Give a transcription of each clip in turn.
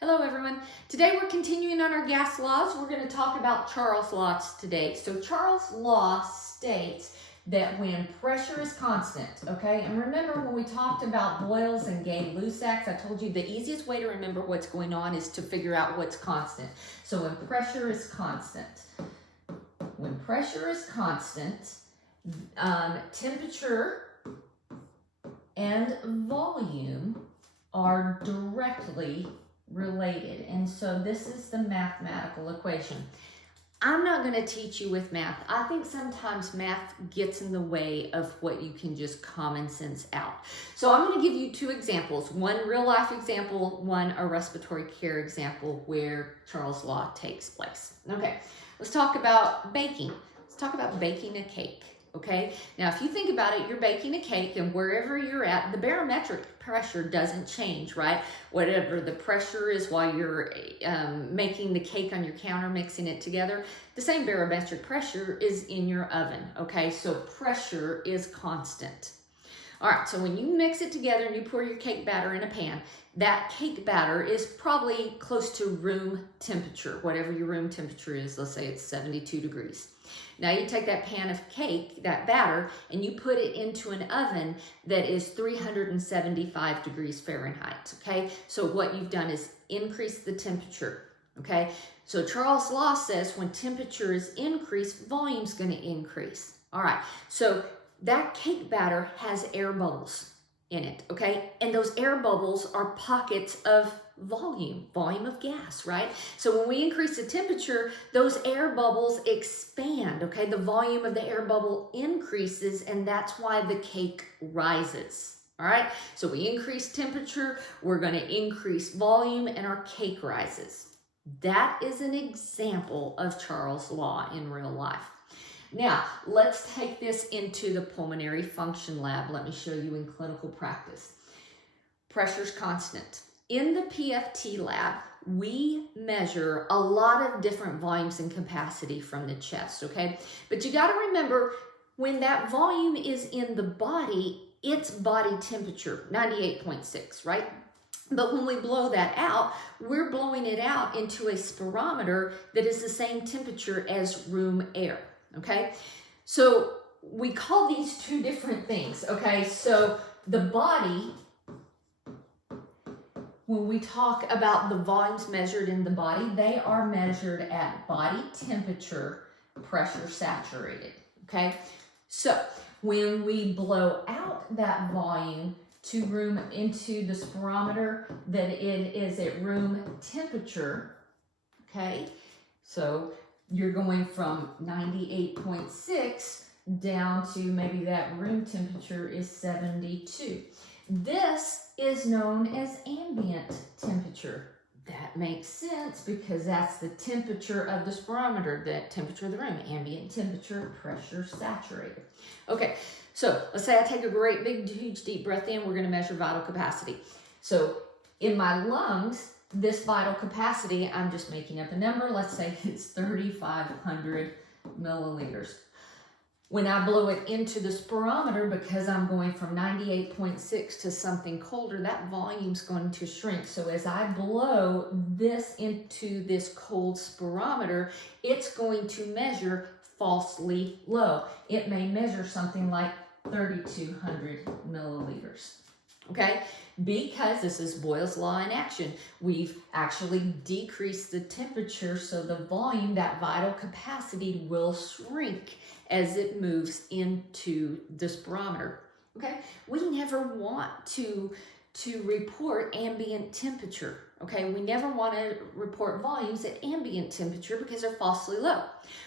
Hello everyone. Today we're continuing on our gas laws. We're going to talk about Charles' law today. So Charles' law states that when pressure is constant, okay, and remember when we talked about Boyle's and Gay-Lussac's, I told you the easiest way to remember what's going on is to figure out what's constant. So when pressure is constant, temperature and volume are directly related. And so this is the mathematical equation. I'm not going to teach you with math. I think sometimes math gets in the way of what you can just common sense out. So I'm going to give you two examples, one real life example, one a respiratory care example where Charles' law takes place. Okay, let's talk about baking. Let's talk about baking a cake. Okay, now if you think about it, you're baking a cake and wherever you're at, the barometric pressure doesn't change, right? Whatever the pressure is while you're making the cake on your counter, mixing it together, the same barometric pressure is in your oven, okay? So pressure is constant. All right, so when you mix it together and you pour your cake batter in a pan, that cake batter is probably close to room temperature, whatever your room temperature is. Let's say it's 72 degrees. Now you take that pan of cake, that batter, and you put it into an oven that is 375 degrees Fahrenheit, okay? So what you've done is increase the temperature, okay? So Charles' law says when temperature is increased, volume's gonna increase. All right, so that cake batter has air bubbles in it, okay? And those air bubbles are pockets of volume of gas, right? So when we increase the temperature, those air bubbles expand, okay? The volume of the air bubble increases, and that's why the cake rises, all right? So we increase temperature, we're gonna increase volume, and our cake rises. That is an example of Charles' law in real life. Now, let's take this into the pulmonary function lab. Let me show you in clinical practice. Pressure's constant. In the PFT lab, we measure a lot of different volumes and capacity from the chest, okay? But you gotta remember, when that volume is in the body, it's body temperature, 98.6, right? But when we blow that out, we're blowing it out into a spirometer that is the same temperature as room air. Okay, so we call these two different things, okay? So the body, when we talk about the volumes measured in the body, they are measured at body temperature, pressure saturated, okay? So when we blow out that volume into the spirometer, that it is at room temperature, okay? So you're going from 98.6 down to maybe that room temperature is 72. This is known as ambient temperature. That makes sense because that's the temperature of the spirometer, the temperature of the room, ambient temperature, pressure saturated. Okay, so let's say I take a great big huge deep breath in, we're going to measure vital capacity. So in my lungs, this vital capacity, I'm just making up a number, let's say it's 3,500 milliliters. When I blow it into the spirometer, because I'm going from 98.6 to something colder, that volume's going to shrink. So as I blow this into this cold spirometer, it's going to measure falsely low. It may measure something like 3,200 milliliters. Okay, because this is Boyle's law in action. We've actually decreased the temperature, so the volume, that vital capacity, will shrink as it moves into the spirometer. Okay, we never want to report ambient temperature. Okay, we never want to report volumes at ambient temperature because they're falsely low.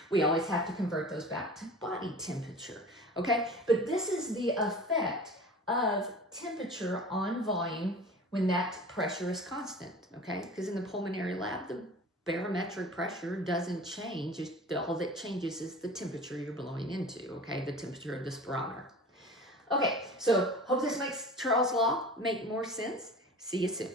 We always have to convert those back to body temperature. Okay, but this is the effect of temperature on volume when that pressure is constant, okay? Because in the pulmonary lab, the barometric pressure doesn't change. All that changes is the temperature you're blowing into, okay? The temperature of the spirometer. Okay, so hope this makes Charles' law make more sense. See you soon.